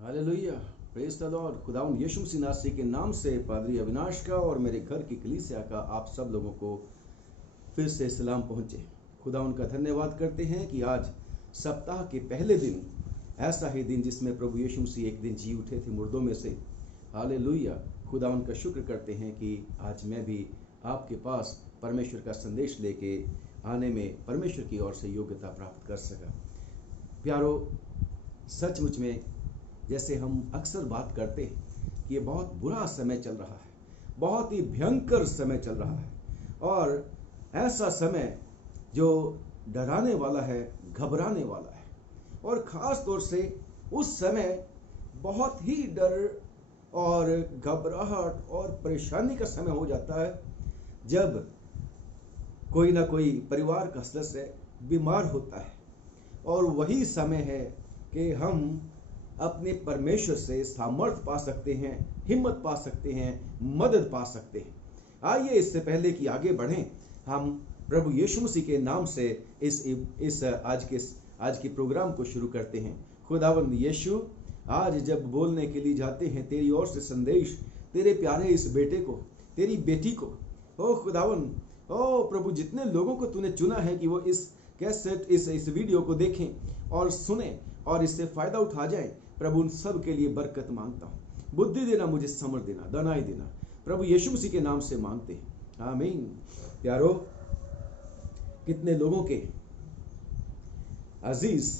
Hallelujah, praise the Lord. खुदावंद यीशु मसीह नासरी के नाम से पादरी अविनाश का और मेरे घर की कलीसिया का आप सब लोगों को फिर से सलाम पहुंचे। खुदावंद का धन्यवाद करते हैं कि आज सप्ताह के पहले दिन, ऐसा ही दिन जिसमें प्रभु यीशु मसीह एक दिन जी उठे थे मुर्दों में से। हालेलुया, खुदावंद का शुक्र करते हैं कि आज मैं भी आपके पास परमेश्वर का संदेश लेके आने में परमेश्वर की ओर से योग्यता प्राप्त कर सका। प्यारो, सचमुच में जैसे हम अक्सर बात करते हैं कि ये बहुत बुरा समय चल रहा है, बहुत ही भयंकर समय चल रहा है, और ऐसा समय जो डराने वाला है, घबराने वाला है। और ख़ास तौर से उस समय बहुत ही डर और घबराहट और परेशानी का समय हो जाता है जब कोई ना कोई परिवार का सदस्य बीमार होता है। और वही समय है कि हम अपने परमेश्वर से सामर्थ पा सकते हैं, हिम्मत पा सकते हैं, मदद पा सकते हैं। आइए इससे पहले कि आगे बढ़ें, हम प्रभु यीशु मसीह के नाम से इस आज के प्रोग्राम को शुरू करते हैं। खुदावंद यीशु, आज जब बोलने के लिए जाते हैं तेरी ओर से संदेश, तेरे प्यारे इस बेटे को, तेरी बेटी को, ओ खुदावंद, ओ प्रभु, जितने लोगों को तूने चुना है कि वो इस कैसेट इस वीडियो को देखें और सुने और इससे फायदा उठा जाए, प्रभु उन सब के लिए बरकत मांगता हूँ। बुद्धि देना, मुझे समझ देना, दनाई देना, प्रभु यीशु मसीह के नाम से मांगते हैं, आमीन। प्यारो, कितने लोगों के अजीज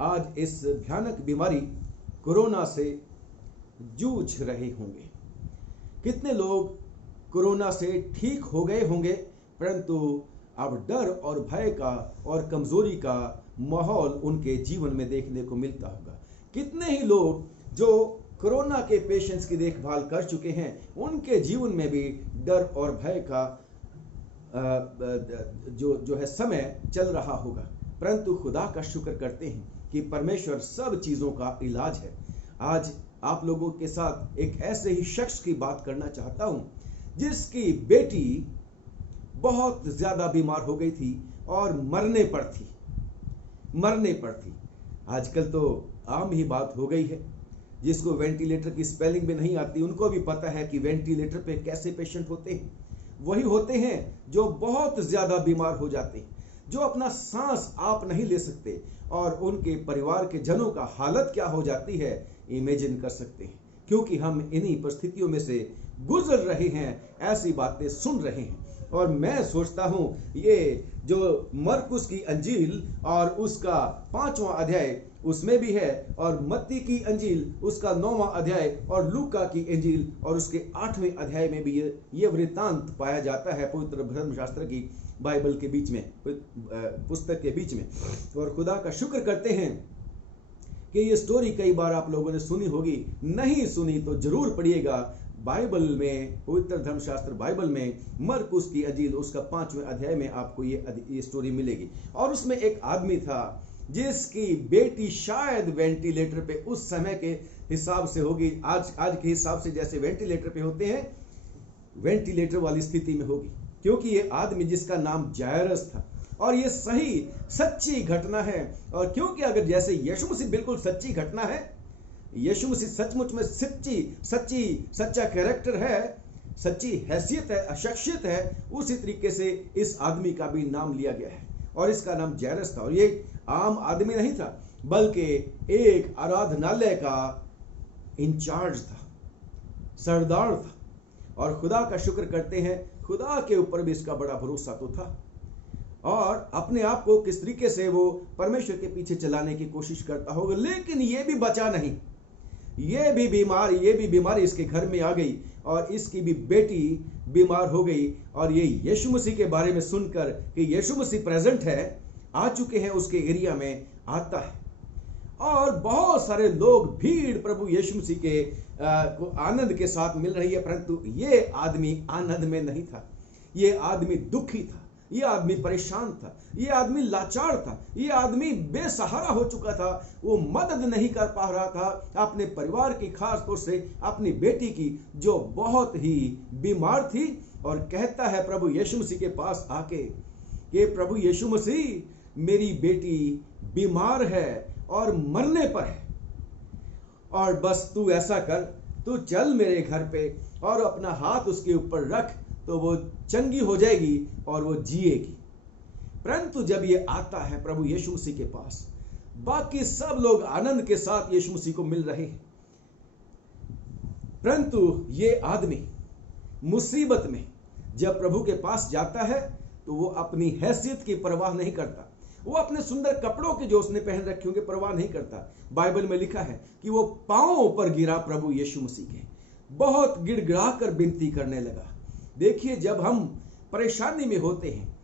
आज इस भयानक बीमारी कोरोना से जूझ रहे होंगे। कितने लोग कोरोना से ठीक हो गए होंगे, परंतु अब डर और भय का और कमजोरी का माहौल उनके जीवन में देखने को मिलता होगा। कितने ही लोग जो कोरोना के पेशेंट्स की देखभाल कर चुके हैं, उनके जीवन में भी डर और भय का जो है समय चल रहा होगा। परंतु खुदा का शुक्र करते हैं कि परमेश्वर सब चीजों का इलाज है। आज आप लोगों के साथ एक ऐसे ही शख्स की बात करना चाहता हूं जिसकी बेटी बहुत ज्यादा बीमार हो गई थी और मरने पर थी। आजकल तो आम ही बात हो गई है। जिसको वेंटिलेटर की स्पेलिंग भी नहीं आती, उनको भी पता है कि वेंटिलेटर पे कैसे पेशेंट होते हैं। वही होते हैं जो बहुत ज्यादा बीमार हो जाते हैं, जो अपना सांस आप नहीं ले सकते, और उनके परिवार के जनों का हालत क्या हो जाती है इमेजिन कर सकते हैं, क्योंकि हम इन्हीं परिस्थितियों में से गुजर रहे हैं, ऐसी बातें सुन रहे हैं। और मैं सोचता हूं ये जो मरकुस की अंजील और उसका 5वां अध्याय उसमें भी है, और मत्ती की अंजील उसका 9वां अध्याय, और लूका की अंजील और उसके 8वें अध्याय में भी ये वृत्तांत पाया जाता है पवित्र धर्मशास्त्र की बाइबल के बीच में, पुस्तक के बीच में। और खुदा का शुक्र करते हैं कि ये स्टोरी कई बार आप लोगों ने सुनी होगी, नहीं सुनी तो जरूर पढ़िएगा। बाइबल में, पवित्र धर्मशास्त्र बाइबल में मरकुस की अंजील उसका 5वें अध्याय में आपको ये स्टोरी मिलेगी। और उसमें एक आदमी था जिसकी बेटी शायद वेंटिलेटर पे उस समय के हिसाब से होगी, आज के हिसाब से जैसे वेंटिलेटर पे होते हैं, वेंटिलेटर वाली स्थिति में होगी, क्योंकि ये आदमी जिसका नाम जायरस था। और ये सही सच्ची घटना है। और क्योंकि अगर जैसे यीशु मसीह बिल्कुल सच्ची घटना है, यीशु मसीह सचमुच में सच्चा कैरेक्टर है, सच्ची हैसियत है, शख्सियत है, उसी तरीके से इस आदमी का भी नाम लिया गया है। और इसका नाम जायरस था। और ये आम आदमी नहीं था, बल्कि एक आराधनालय का इंचार्ज था, सरदार था। और खुदा का शुक्र करते हैं, खुदा के ऊपर भी इसका बड़ा भरोसा तो था। और अपने आप को किस तरीके से वो परमेश्वर के पीछे चलाने की कोशिश करता होगा, लेकिन ये भी बचा नहीं। ये भी बीमारी इसके घर में आ गई, और इसकी भी बेटी बीमार हो गई। और ये यीशु मसीह के बारे में सुनकर कि यीशु मसीह प्रेजेंट है, आ चुके हैं उसके एरिया में, आता है। और बहुत सारे लोग, भीड़ प्रभु यीशु मसीह के को आनंद के साथ मिल रही है, परंतु ये आदमी आनंद में नहीं था। ये आदमी दुखी था, ये आदमी परेशान था, ये आदमी लाचार था, ये आदमी बेसहारा हो चुका था। वो मदद नहीं कर पा रहा था अपने परिवार की, खास तौर से अपनी बेटी की, जो बहुत ही बीमार थी। और कहता है प्रभु यीशु मसीह के पास आके कि प्रभु यीशु मसीह, मेरी बेटी बीमार है और मरने पर है। और बस तू ऐसा कर, तू चल मेरे घर पे और अपना हाथ उसके ऊपर रख तो वो चंगी हो जाएगी और वो जिएगी। परंतु जब ये आता है प्रभु यीशु मसीह के पास, बाकी सब लोग आनंद के साथ यीशु मसीह को मिल रहे हैं, परंतु ये आदमी मुसीबत में जब प्रभु के पास जाता है तो वो अपनी हैसियत की परवाह नहीं करता, वो अपने सुंदर कपड़ों के जो उसने पहन रखे होंगे परवाह नहीं करता। बाइबल में लिखा है कि वो पांवों पर गिरा प्रभु यीशु मसीह के, बहुत गिड़गिड़ा कर विनती करने लगा। देखिए, जब हम परेशानी में होते हैं,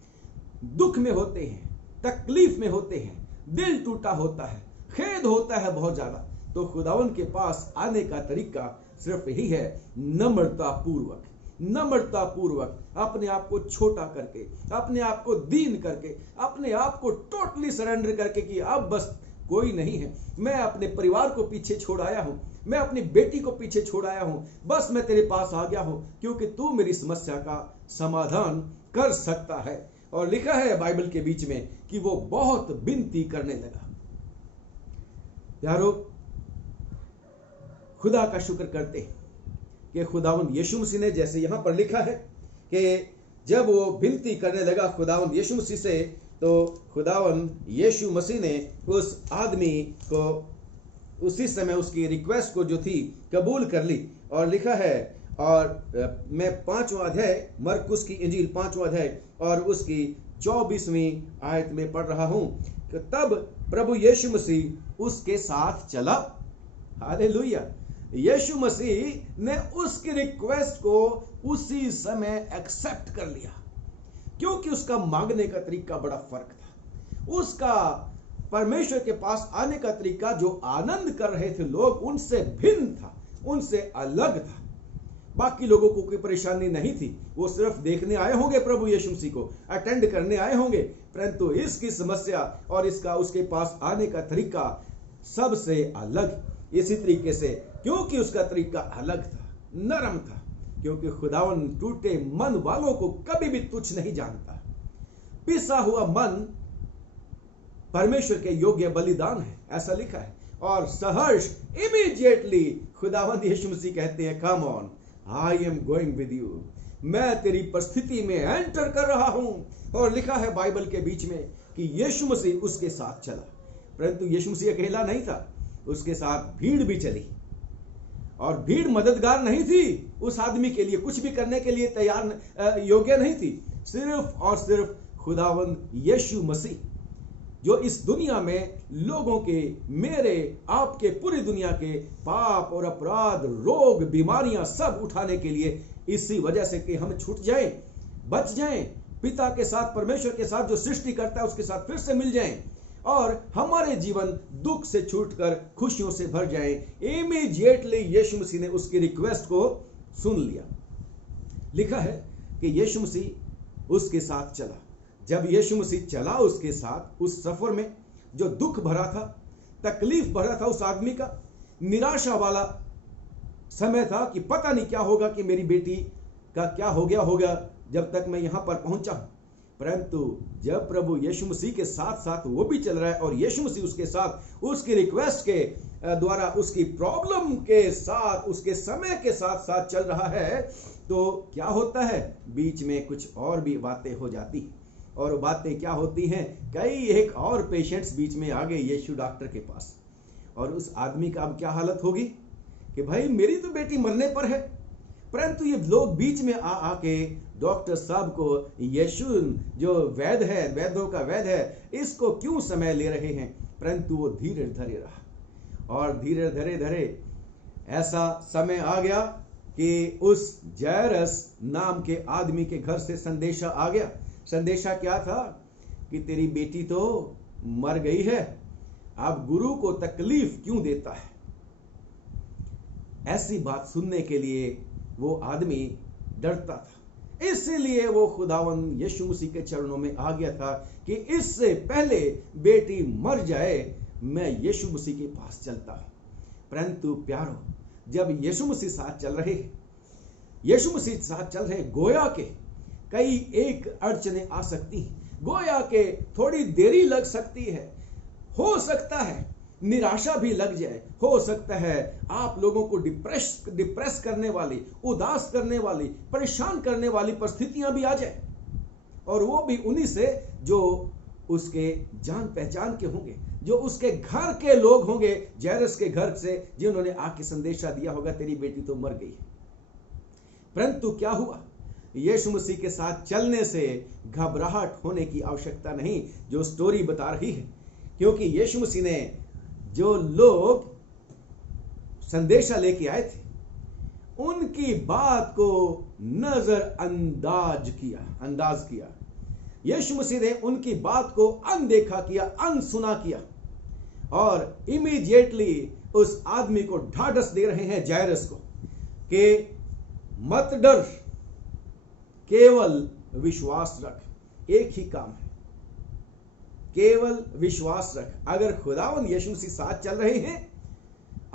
दुख में होते हैं, तकलीफ में होते हैं, दिल टूटा होता है, खेद होता है बहुत ज्यादा, तो खुदावन के पास आने का तरीका सिर्फ यही है, नम्रता पूर्वक अपने आप को छोटा करके, अपने आप को दीन करके, अपने आप को टोटली सरेंडर करके कि अब बस कोई नहीं है, मैं अपने परिवार को पीछे छोड़ आया हूं, मैं अपनी बेटी को पीछे छोड़ आया हूं, बस मैं तेरे पास आ गया हूं क्योंकि तू मेरी समस्या का समाधान कर सकता है। और लिखा है बाइबल के बीच में कि वो बहुत विनती करने लगा। यारो, खुदा का शुक्र करते हैं कि खुदावंद यीशु मसीह ने, जैसे यहां पर लिखा है कि जब वो विनती करने लगा खुदावंद यीशु मसीह से, तो खुदावंद यीशु मसीह ने उस आदमी को उसी समय उसकी रिक्वेस्ट को जो थी कबूल कर ली। और लिखा है, और मैं 5वां अध्याय, मरकुस की इंजील 5वां अध्याय और उसकी 24वीं आयत में पढ़ रहा हूं कि तब प्रभु यीशु मसीह उसके साथ चला। हालेलुया। यीशु मसीह ने उसकी रिक्वेस्ट को उसी समय एक्सेप्ट कर लिया, क्योंकि उसका मांगने का तरीका बड़ा फर्क था। उसका परमेश्वर के पास आने का तरीका, जो आनंद कर रहे थे लोग, उनसे भिन्न था, उनसे अलग था। बाकी लोगों को कोई परेशानी नहीं थी, वो सिर्फ देखने आए होंगे प्रभु यीशु मसीह को, अटेंड करने आए होंगे, परंतु इसकी समस्या और इसका उसके पास आने का तरीका सबसे अलग। इसी तरीके से, क्योंकि उसका तरीका अलग था, नरम था, क्योंकि खुदावन टूटे मन वालों को कभी भी तुच्छ नहीं जानता। पिसा हुआ मन परमेश्वर के योग्य बलिदान है, ऐसा लिखा है। और सहर्ष इमीडिएटली खुदावंद यीशु मसीह कहते हैं, come on, I am going with you, मैं तेरी परिस्थिति में एंटर कर रहा हूं। और लिखा है बाइबल के बीच में कि यीशु मसीह उसके साथ चला, परंतु यीशु मसीह अकेला नहीं था, उसके साथ भीड़ भी चली। और भीड़ मददगार नहीं थी, उस आदमी के लिए कुछ भी करने के लिए तैयार योग्य नहीं थी। सिर्फ और सिर्फ खुदावंद यीशु मसीह, जो इस दुनिया में लोगों के, मेरे, आपके, पूरी दुनिया के पाप और अपराध, रोग, बीमारियां सब उठाने के लिए, इसी वजह से कि हम छूट जाएं, बच जाएं, पिता के साथ, परमेश्वर के साथ जो सृष्टि करता है उसके साथ फिर से मिल जाएं और हमारे जीवन दुख से छूटकर खुशियों से भर जाए। इमीडिएटली यीशु मसीह ने उसकी रिक्वेस्ट को सुन लिया। लिखा है कि यीशु मसीह उसके साथ चला। जब यीशु मसीह चला उसके साथ, उस सफर में जो दुख भरा था, तकलीफ भरा था उस आदमी का, निराशा वाला समय था कि पता नहीं क्या होगा, कि मेरी बेटी का क्या हो गया होगा जब तक मैं यहां पर पहुंचा। परंतु जब प्रभु यीशु मसीह के साथ साथ वो भी चल रहा है और यीशु मसीह उसके साथ उसकी रिक्वेस्ट के द्वारा, उसकी प्रॉब्लम के साथ, उसके समय के साथ साथ चल रहा है, तो क्या होता है, बीच में कुछ और भी बातें हो जाती। और बातें क्या होती हैं, कई एक और पेशेंट्स बीच में आ गए यीशु डॉक्टर के पास, और उस आदमी का अब क्या हालत होगी कि भाई मेरी तो बेटी मरने पर है, परंतु ये लोग बीच में आके डॉक्टर साहब को, यीशु जो वैद्य है, वैद्यों का वैद्य है, इसको क्यों समय ले रहे हैं। परंतु वो धीरे धीरे रहा और धीरे धीरे धीरे ऐसा समय आ गया कि उस जैरस नाम के आदमी के घर से संदेशा आ गया। संदेशा क्या था कि तेरी बेटी तो मर गई है, अब गुरु को तकलीफ क्यों देता है। ऐसी बात सुनने के लिए वो आदमी डरता था, इसलिए वो खुदावंद यीशु मसीह के चरणों में आ गया था कि इससे पहले बेटी मर जाए मैं यीशु मसीह के पास चलता हूं। परंतु प्यारो, जब यीशु मसीह साथ चल रहे, यीशु मसीह साथ चल रहे, गोया के कई एक अड़चने आ सकती हैं, गोया के थोड़ी देरी लग सकती है, हो सकता है निराशा भी लग जाए, हो सकता है आप लोगों को डिप्रेस करने वाली, उदास करने वाली, परेशान करने वाली परिस्थितियां भी आ जाए, और वो भी उन्हीं से जो उसके जान पहचान के होंगे, जो उसके घर के लोग होंगे, जैरस के घर से, जिन्होंने आके संदेशा दिया होगा तेरी बेटी तो मर गई है। परंतु क्या हुआ? यीशु मसीह के साथ चलने से घबराहट होने की आवश्यकता नहीं, जो स्टोरी बता रही है, क्योंकि यीशु मसीह ने जो लोग संदेशा लेके आए थे उनकी बात को नजरअंदाज किया। यीशु मसीह ने उनकी बात को अनदेखा किया, अनसुना किया, और इमीडिएटली उस आदमी को ढाढ़स दे रहे हैं, जायरस को, कि मत डर, केवल विश्वास रख। एक ही काम है, केवल विश्वास रख। अगर खुदावन यीशु मसीह साथ चल रहे हैं,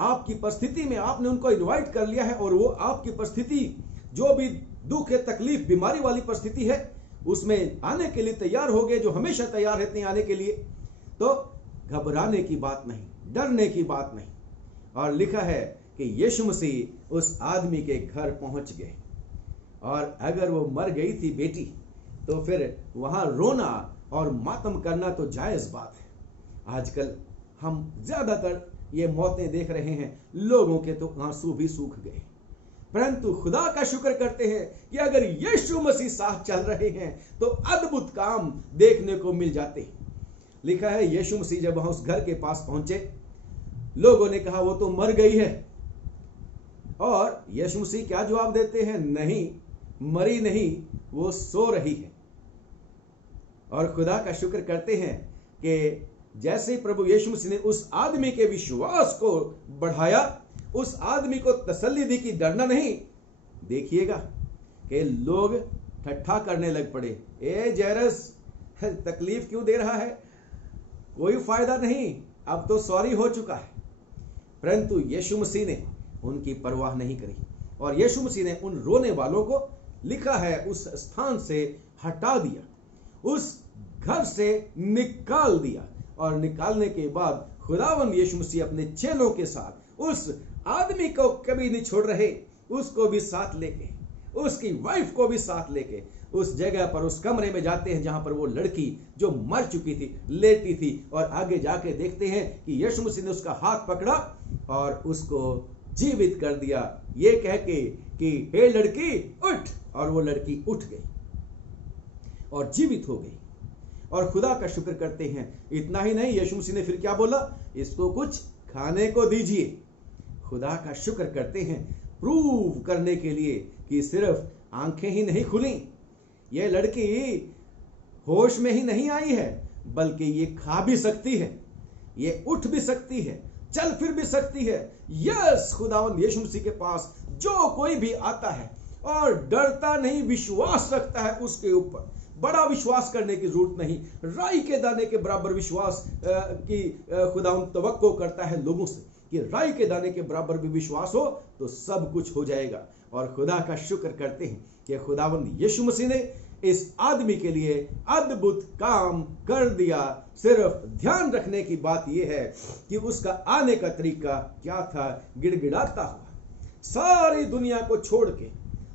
आपकी परिस्थिति में आपने उनको इनवाइट कर लिया है, और वो आपकी परिस्थिति, जो भी दुख है, तकलीफ, बीमारी वाली परिस्थिति है, उसमें आने के लिए तैयार हो गए, जो हमेशा तैयार रहते हैं आने के लिए, तो घबराने की बात नहीं, डरने की बात नहीं। और लिखा है कि यीशु मसीह उस आदमी के घर पहुंच गए, और अगर वो मर गई थी बेटी, तो फिर वहां रोना और मातम करना तो जायज बात है। आजकल हम ज्यादातर ये मौतें देख रहे हैं, लोगों के तो आंसू भी सूख गए, परंतु खुदा का शुक्र करते हैं कि अगर यीशु मसीह साथ चल रहे हैं तो अद्भुत काम देखने को मिल जाते हैं। लिखा है यीशु मसीह जब वहां उस घर के पास पहुंचे, लोगों ने कहा वो तो मर गई है, और यीशु मसीह क्या जवाब देते हैं? नहीं, मरी नहीं, वो सो रही है। और खुदा का शुक्र करते हैं कि जैसे ही प्रभु यीशु मसीह ने उस आदमी के विश्वास को बढ़ाया, उस आदमी को तसल्ली दी कि डरना नहीं। देखिएगा कि लोग ठट्ठा करने लग पड़े, ए जैरस, तकलीफ क्यों दे रहा है, कोई फायदा नहीं, अब तो सॉरी हो चुका है। परंतु यीशु मसीह ने उनकी परवाह नहीं करी, और यीशु मसीह ने उन रोने वालों को, लिखा है, उस स्थान से हटा दिया, उस घर से निकाल दिया। और निकालने के बाद खुदावंद यीशु मसीह अपने चेलों के साथ उस आदमी को कभी नहीं छोड़ रहे, उसको भी साथ लेके, उसकी वाइफ को भी साथ लेके उस जगह पर, उस कमरे में जाते हैं जहां पर वो लड़की जो मर चुकी थी लेटी थी, और आगे जाके देखते हैं कि यीशु मसीह ने उसका हाथ पकड़ा और उसको जीवित कर दिया, ये कह के कि हे लड़की उठ, और वो लड़की उठ गई और जीवित हो गई। और खुदा का शुक्र करते हैं। इतना ही नहीं, यीशु मसीह ने फिर क्या बोला? इसको कुछ खाने को दीजिए। खुदा का शुक्र करते हैं, प्रूव करने के लिए कि सिर्फ आंखें ही नहीं खुली, ये लड़की होश में ही नहीं आई है, बल्कि ये खा भी सकती है, ये उठ भी सकती है, चल फिर भी सकती है। यस, खुदावंद यीशु मसीह के पास जो कोई भी आता है और डरता नहीं, विश्वास रखता है उसके ऊपर, बड़ा विश्वास करने की जरूरत नहीं, राई के दाने के बराबर विश्वास की खुदावंद तवक्को करता है लोगों से कि राई के दाने के बराबर भी विश्वास हो तो सब कुछ हो जाएगा। और खुदा का शुक्र करते हैं कि खुदावंद यीशु मसीह ने इस आदमी के लिए अद्भुत काम कर दिया। सिर्फ ध्यान रखने की बात यह है कि उसका आने का तरीका क्या था। गिड़गिड़ाता हुआ, सारी दुनिया को छोड़ के,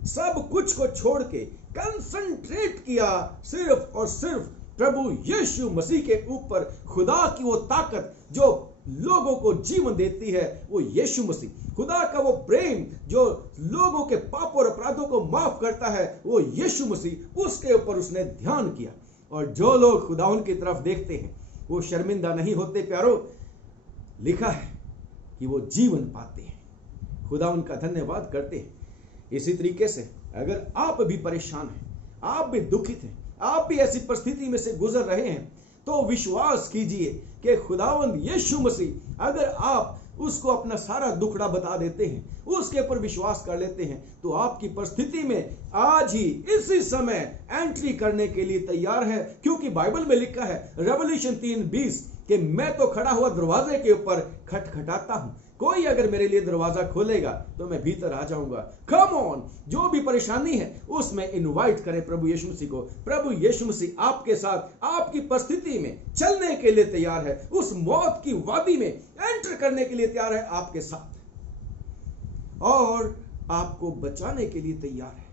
सब कुछ को छोड़ के कंसंट्रेट किया सिर्फ और सिर्फ प्रभु यीशु मसीह के ऊपर। खुदा की वो ताकत जो लोगों को जीवन देती है, वो यीशु मसीह, खुदा का वो प्रेम जो लोगों के पाप और अपराधों को माफ करता है, वो यीशु मसीह, उसके ऊपर उसने ध्यान किया। और जो लोग खुदा उनकी तरफ देखते हैं वो शर्मिंदा नहीं होते। प्यारो, लिखा है कि वो जीवन पाते हैं। खुदा उनका धन्यवाद करते हैं। इसी तरीके से अगर आप भी परेशान हैं, आप भी दुखित हैं, आप भी ऐसी परिस्थिति में से गुजर रहे हैं, तो विश्वास कीजिए कि खुदावंद यीशु मसीह, अगर आप उसको अपना सारा दुखड़ा बता देते हैं, उसके ऊपर विश्वास कर लेते हैं, तो आपकी परिस्थिति में आज ही इसी समय एंट्री करने के लिए तैयार है। क्योंकि बाइबल में लिखा है रेवल्यूशन 3:20 कि मैं तो खड़ा हुआ दरवाजे के ऊपर खटखटाता हूं, कोई अगर मेरे लिए दरवाजा खोलेगा तो मैं भीतर आ जाऊंगा। कम ऑन, जो भी परेशानी है उसमें इनवाइट करें प्रभु यीशु मसीह को। प्रभु यीशु मसीह आपके साथ, आपकी परिस्थिति में चलने के लिए तैयार है, उस मौत की वादी में एंटर करने के लिए तैयार है आपके साथ, और आपको बचाने के लिए तैयार है,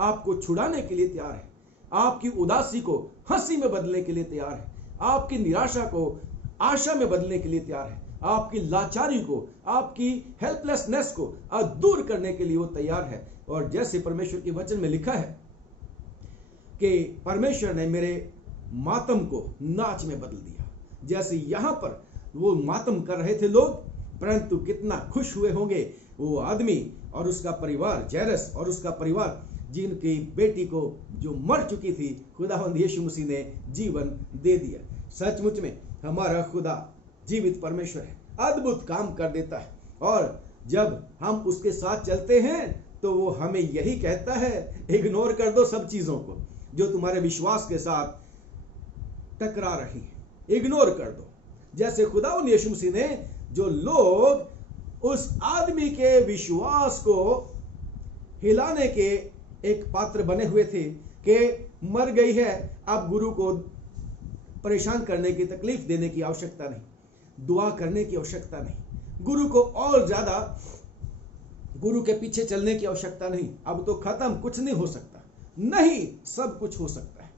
आपको छुड़ाने के लिए तैयार है, आपकी उदासी को हंसी में बदलने के लिए तैयार है, आपकी निराशा को आशा में बदलने के लिए तैयार है, आपकी लाचारी को, आपकी हेल्पलेसनेस को दूर करने के लिए वो तैयार है। और जैसे परमेश्वर के वचन में लिखा है कि परमेश्वर ने मेरे मातम को नाच में बदल दिया, जैसे यहां पर वो मातम कर रहे थे लोग, परंतु कितना खुश हुए होंगे वो आदमी और उसका परिवार, जैरस और उसका परिवार, जिनकी बेटी को जो मर चुकी थी खुदावंद यीशु मसीह ने जीवन दे दिया। सचमुच में हमारा खुदा जीवित परमेश्वर है, अद्भुत काम कर देता है, और जब हम उसके साथ चलते हैं तो वो हमें यही कहता है, इग्नोर कर दो सब चीजों को जो तुम्हारे विश्वास के साथ टकरा रही है, इग्नोर कर दो। जैसे खुदावंद यीशु मसीह ने, जो लोग उस आदमी के विश्वास को हिलाने के एक पात्र बने हुए थे कि मर गई है, अब गुरु को परेशान करने की, तकलीफ देने की आवश्यकता नहीं, दुआ करने की आवश्यकता नहीं, गुरु को और ज्यादा गुरु के पीछे चलने की आवश्यकता नहीं, अब तो खत्म, कुछ नहीं हो सकता। नहीं, सब कुछ हो सकता है,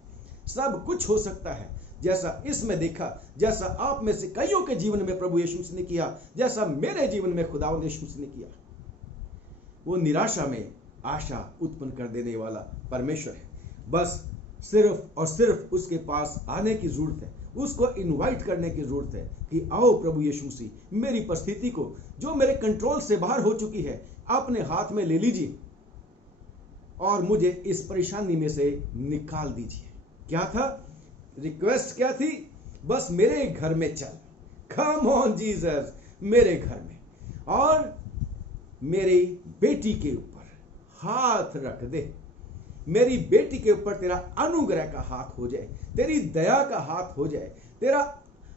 सब कुछ हो सकता है। जैसा इसमें देखा, जैसा आप में से कईयों के जीवन में प्रभु यीशु मसीह ने किया, जैसा मेरे जीवन में खुदावंद यीशु मसीह ने किया, वो निराशा में आशा उत्पन्न कर देने वाला परमेश्वर है। बस सिर्फ और सिर्फ उसके पास आने की जरूरत है, उसको इनवाइट करने की जरूरत है कि आओ प्रभु यीशु मसीह, मेरी परिस्थिति को जो मेरे कंट्रोल से बाहर हो चुकी है अपने हाथ में ले लीजिए और मुझे इस परेशानी में से निकाल दीजिए। क्या था रिक्वेस्ट, क्या थी? बस मेरे घर में चल, कम ऑन जीसस, मेरे घर में, और मेरी बेटी के ऊपर हाथ रख दे, मेरी बेटी के ऊपर तेरा अनुग्रह का हाथ हो जाए, तेरी दया का हाथ हो जाए,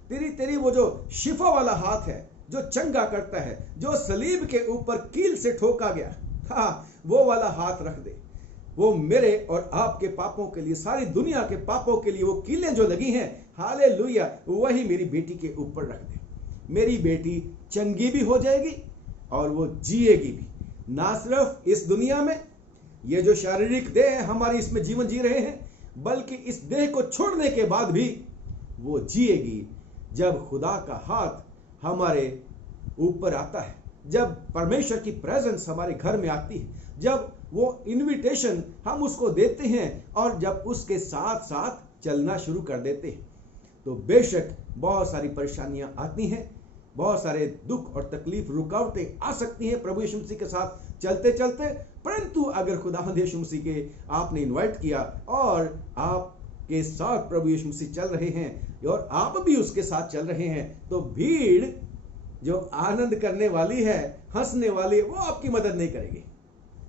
तेरी वो जो शिफा वाला हाथ है, जो चंगा करता है, जो सलीब के ऊपर कील से ठोका गया, हाँ, वो वाला हाथ रख दे। वो मेरे और आपके पापों के लिए, सारी दुनिया के पापों के लिए वो कीलें जो लगी हैं, हालेलुया, वही मेरी बेटी के ऊपर रख दे। मेरी बेटी चंगी भी हो जाएगी और वो जिएगी भी, ना सिर्फ इस दुनिया में, ये जो शारीरिक देह है हमारी, इसमें जीवन जी रहे हैं, बल्कि इस देह को छोड़ने के बाद भी वो जिएगी। जब खुदा का हाथ हमारे ऊपर आता है, जब परमेश्वर की प्रेजेंस हमारे घर में आती है, जब वो इनविटेशन हम उसको देते हैं और जब उसके साथ साथ चलना शुरू कर देते हैं, तो बेशक बहुत सारी परेशानियां आती हैं, बहुत सारे दुख और तकलीफ, रुकावटें आ सकती हैं प्रभु यीशु मसीह के साथ चलते चलते। परंतु अगर खुदावंद यीशु मसीह के आपने इनवाइट किया और आपके साथ प्रभु यीशु मसीह चल रहे हैं और आप भी उसके साथ चल रहे हैं, तो भीड़ जो आनंद करने वाली है, हंसने वाली है, वो आपकी मदद नहीं करेगी,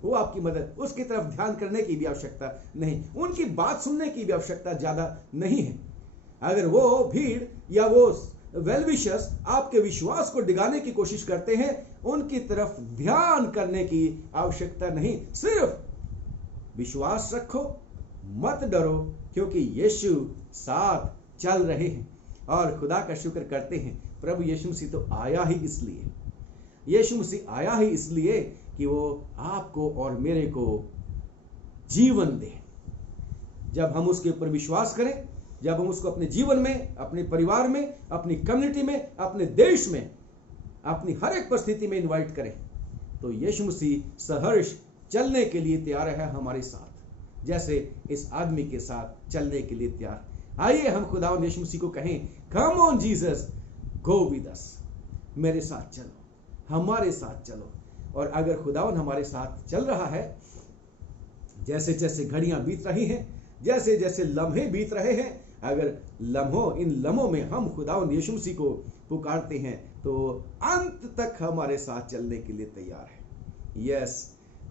वो आपकी मदद, उसकी तरफ ध्यान करने की भी आवश्यकता नहीं, उनकी बात सुनने की भी आवश्यकता ज्यादा नहीं है। अगर वो भीड़ या वो वेल विशर्स आपके विश्वास को डिगाने की कोशिश करते हैं, उनकी तरफ ध्यान करने की आवश्यकता नहीं, सिर्फ विश्वास रखो, मत डरो, क्योंकि यीशु साथ चल रहे हैं। और खुदा का शुक्र करते हैं, प्रभु यीशु मसीह तो आया ही इसलिए, यीशु मसीह आया ही इसलिए कि वो आपको और मेरे को जीवन दे। जब हम उसके ऊपर विश्वास करें, जब हम उसको अपने जीवन में, अपने परिवार में, अपनी कम्युनिटी में, अपने देश में, अपनी हर एक परिस्थिति में इनवाइट करें, तो यीशु मसीह सहर्ष चलने के लिए तैयार है हमारे साथ, जैसे इस आदमी के साथ चलने के लिए तैयार। आइए हम खुदावंद यीशु मसीह को कहें, come on Jesus, go with us, मेरे साथ चलो, हमारे साथ चलो। और अगर खुदावंद हमारे साथ चल रहा है, जैसे जैसे घड़ियां बीत रही हैं, जैसे जैसे लम्हे बीत रहे हैं, अगर इन लम्हों में हम खुदावंद यीशु मसीह को पुकारते हैं, तो अंत तक हमारे साथ चलने के लिए तैयार है। यस,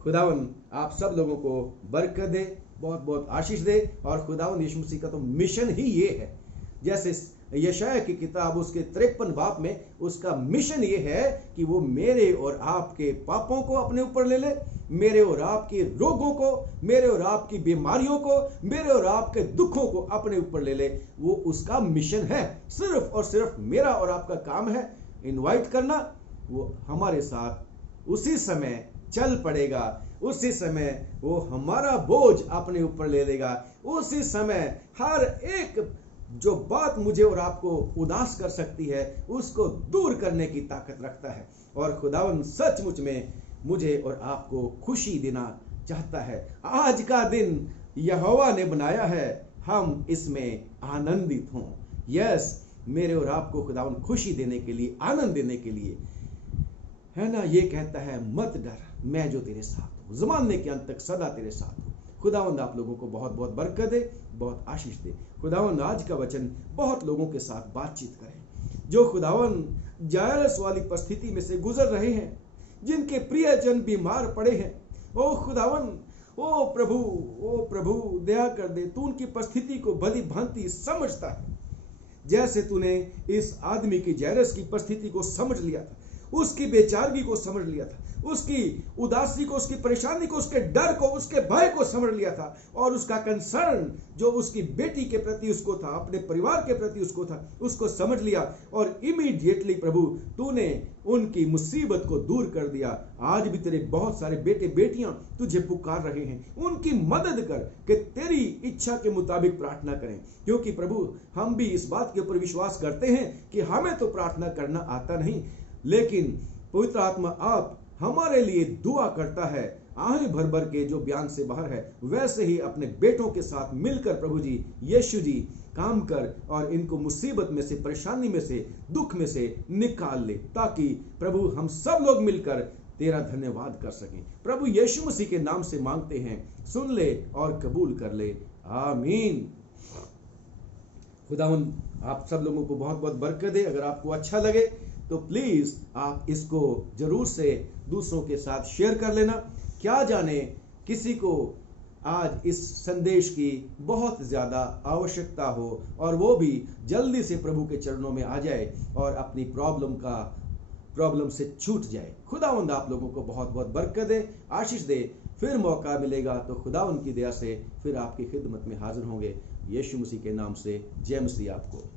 खुदावंद आप सब लोगों को बरकत दे, बहुत बहुत आशीष दे। और खुदावंद यीशु मसीह का तो मिशन ही ये है, जैसे यशायाह की किताब उसके 53 बाब में उसका मिशन ये है कि वो मेरे और आपके पापों को अपने ऊपर ले ले, मेरे और आपके रोगों को, मेरे और आपकी बीमारियों को, मेरे और आपके दुखों को अपने ऊपर ले ले। वो उसका मिशन है। सिर्फ और सिर्फ मेरा और आपका काम है इनवाइट करना। वो हमारे साथ उसी समय चल पड़ेगा, उसी समय वो हमारा बोझ अपने ऊपर ले लेगा, उसी समय हर एक जो बात मुझे और आपको उदास कर सकती है उसको दूर करने की ताकत रखता है। और खुदावन सचमुच में मुझे और आपको खुशी देना चाहता है। आज का दिन यहोवा ने बनाया है, हम इसमें आनंदित हों। यस, मेरे और आपको खुदावन खुशी देने के लिए, आनंद देने के लिए, है ना, ये कहता है मत डर, मैं जो तेरे साथ हूं, ज़माने के अंत तक सदा तेरे साथ हूं। खुदावंद आप लोगों को बहुत बहुत बरकत दे, बहुत आशीष दे। खुदावंद आज का वचन बहुत लोगों के साथ बातचीत करें जो खुदावंद जायरस वाली परिस्थिति में से गुजर रहे हैं, जिनके प्रियजन बीमार पड़े हैं। ओ खुदावंद, ओ प्रभु दया कर दे। तू उनकी परिस्थिति को भली भांति समझता है, जैसे तूने इस आदमी की, जायरस की परिस्थिति को समझ लिया था, उसकी बेचारगी को समझ लिया था, उसकी उदासी को, उसकी परेशानी को, उसके डर को, उसके भय को समझ लिया था, और उसका कंसर्न जो उसकी बेटी के प्रति उसको था, अपने परिवार के प्रति उसको था, उसको समझ लिया। और इमीडिएटली प्रभु तूने उनकी मुसीबत को दूर कर दिया। आज भी तेरे बहुत सारे बेटे बेटियां तुझे पुकार रहे हैं, उनकी मदद कर कि तेरी इच्छा के मुताबिक प्रार्थना करें। क्योंकि प्रभु हम भी इस बात के ऊपर विश्वास करते हैं कि हमें तो प्रार्थना करना आता नहीं, लेकिन पवित्र आत्मा आप हमारे लिए दुआ करता है, आंखें भर भर के, जो बयान से बाहर है। वैसे ही अपने बेटों के साथ मिलकर प्रभु जी, यीशु जी काम कर और इनको मुसीबत में से, परेशानी में से, दुख में से निकाल ले, ताकि प्रभु हम सब लोग मिलकर तेरा धन्यवाद कर सकें। प्रभु यीशु मसीह के नाम से मांगते हैं, सुन ले और कबूल कर ले, आमीन। खुदावंद आप सब लोगों को बहुत बहुत बरकत दे। अगर आपको अच्छा लगे तो प्लीज आप इसको जरूर से दूसरों के साथ शेयर कर लेना। क्या जाने किसी को आज इस संदेश की बहुत ज्यादा आवश्यकता हो और वो भी जल्दी से प्रभु के चरणों में आ जाए और अपनी प्रॉब्लम से छूट जाए। खुदावंद आप लोगों को बहुत बहुत बरकत दे, आशीष दे। फिर मौका मिलेगा तो खुदावंद की दया से फिर आपकी खिदमत में हाजिर होंगे। यीशु मसीह के नाम से जय मसीह आपको।